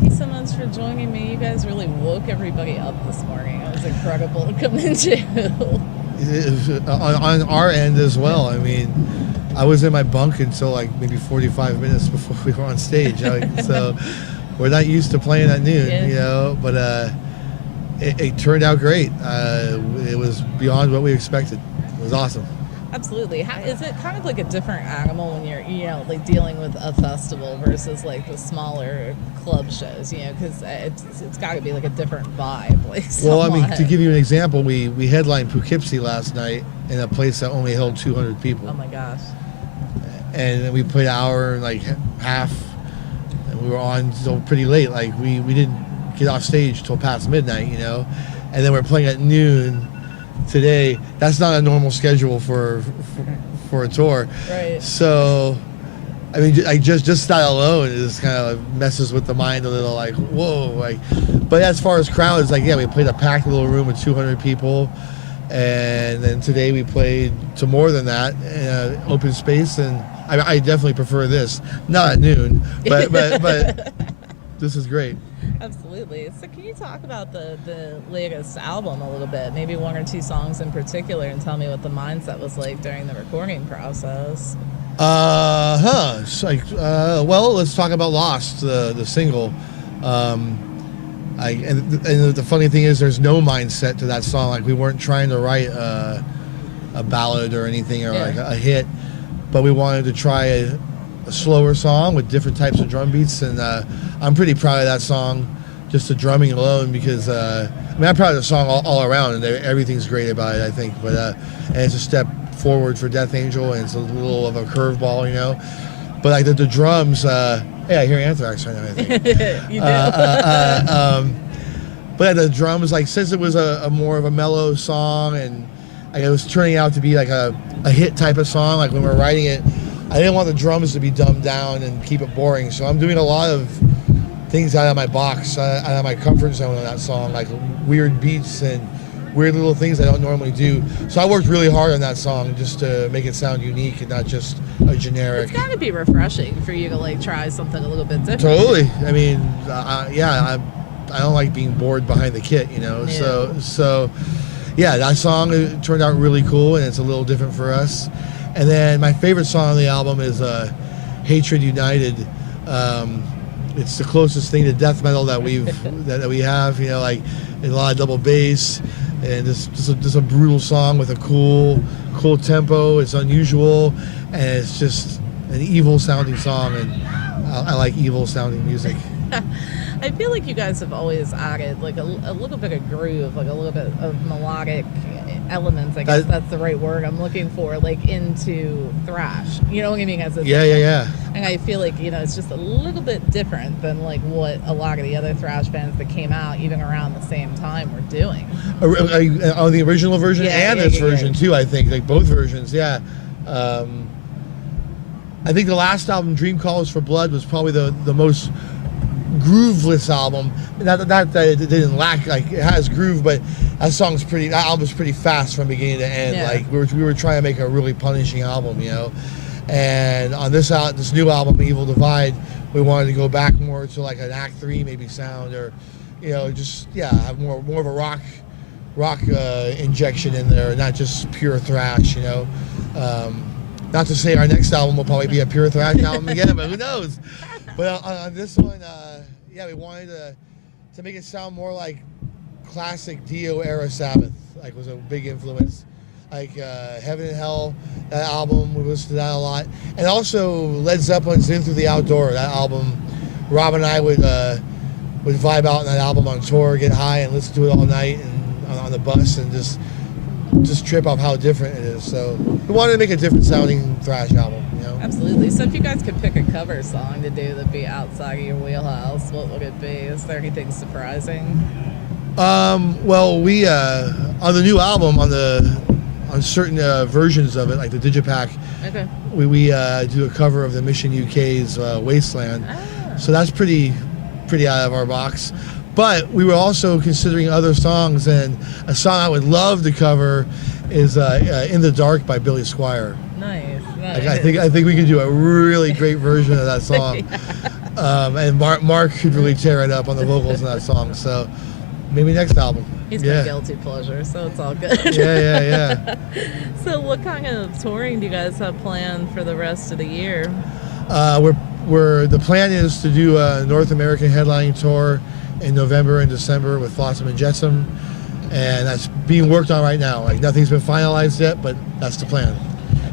thank you so much for joining me. You guys really woke everybody up this morning. It was incredible to come into. On our end as well. I mean, I was in my bunk until like maybe 45 minutes before we were on stage. So we're not used to playing at noon, but it turned out great. It was beyond what we expected. It was awesome. Absolutely. Is it kind of like a different animal when you're, like dealing with a festival versus like the smaller club shows, because it's got to be like a different vibe. Like, well, I mean, to give you an example, we headlined Poughkeepsie last night in a place that only held 200 people. Oh my gosh. And then we played an hour and like half, and we were on till pretty late. Like we didn't get off stage till past midnight, and then we're playing at noon today. That's not a normal schedule for a tour. Right. So, I mean, just that alone is kind of messes with the mind a little. Like, whoa, like. But as far as crowds, like, yeah, we played a packed little room with 200 people, and then today we played to more than that in an open space. And I definitely prefer this. Not at noon, but this is great. Absolutely. So can you talk about the latest album a little bit? Maybe one or two songs in particular, and tell me what the mindset was like during the recording process. Well, let's talk about Lost, the single. And the funny thing is there's no mindset to that song. Like, we weren't trying to write a ballad or anything, or like a hit, but we wanted to try a slower song with different types of drum beats, and I'm pretty proud of that song, just the drumming alone, because I'm proud of the song all around, and everything's great about it, I think. But and it's a step forward for Death Angel, and it's a little of a curveball, But like the drums, I hear Anthrax right now, I think. You do. But the drums, like, since it was a more of a mellow song, and like, it was turning out to be like a hit type of song, like when we were writing it, I didn't want the drums to be dumbed down and keep it boring. So I'm doing a lot of things out of my box, out of my comfort zone on that song, like weird beats and weird little things I don't normally do. So I worked really hard on that song just to make it sound unique and not just a generic. It's got to be refreshing for you to like try something a little bit different. Totally. I mean, I don't like being bored behind the kit, Yeah. So yeah, that song turned out really cool, and it's a little different for us. And then my favorite song on the album is Hatred United. It's the closest thing to death metal that we have, like a lot of double bass, and just a brutal song with a cool tempo. It's unusual, and it's just an evil sounding song, and I like evil sounding music. I feel like you guys have always added like a little bit of groove, like a little bit of melodic elements. I guess that's the right word I'm looking for, like into thrash. You know what I mean? Yeah. And I feel like it's just a little bit different than like what a lot of the other thrash bands that came out even around the same time were doing. On the original version this version too, I think, like both versions. Yeah. I think the last album, Dream Calls for Blood, was probably the most grooveless album. Not that it didn't lack, like, it has groove, but that album's pretty fast from beginning to end. Yeah. Like we were trying to make a really punishing album, And on this new album, Evil Divide, we wanted to go back more to like an Act 3 maybe sound, or have more of a rock injection in there, not just pure thrash. Not to say our next album will probably be a pure thrash album again, but who knows? But on this one, we wanted to make it sound more like classic Dio era Sabbath. Like, was a big influence. Like Heaven and Hell, that album, we listened to that a lot. And also Led Zeppelin's In Through the Outdoor, that album. Rob and I would vibe out on that album on tour, get high and listen to it all night and on the bus, and just trip off how different it is. So we wanted to make a different sounding thrash album. Absolutely. So if you guys could pick a cover song to do that'd be outside of your wheelhouse, what would it be? Is there anything surprising? Well, we on the new album, on certain versions of it, like the Digipack, we do a cover of the Mission UK's Wasteland. So that's pretty out of our box. But we were also considering other songs, and a song I would love to cover is In the Dark by Billy Squier. Nice. Like, I think we could do a really great version of that song. And Mark could really tear it up on the vocals in that song. So maybe next album. He's my guilty pleasure, so it's all good. Yeah. So what kind of touring do you guys have planned for the rest of the year? The plan is to do a North American headlining tour in November and December with Flotsam and Jetsam, and that's being worked on right now. Like, nothing's been finalized yet, but that's the plan.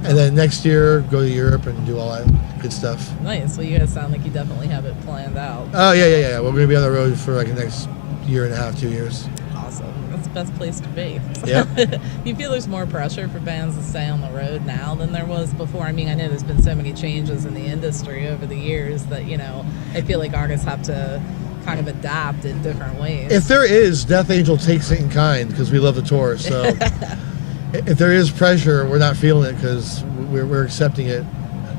And then next year, go to Europe and do all that good stuff. Nice. Well, you guys sound like you definitely have it planned out. Oh, yeah. We're going to be on the road for like the next year and a half, 2 years. Awesome. That's the best place to be. Yeah. You feel there's more pressure for bands to stay on the road now than there was before? I mean, I know there's been so many changes in the industry over the years that, I feel like artists have to kind of adapt in different ways. If there is, Death Angel takes it in kind because we love the tour. So if there is pressure, we're not feeling it because we're accepting it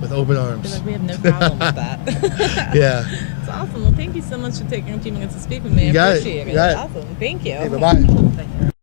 with open arms. Like we have no problem with that. Yeah. It's awesome. Well, thank you so much for taking a few minutes to speak with me. You got I appreciate it. You got Awesome. Thank you. Hey, bye-bye. Thank you.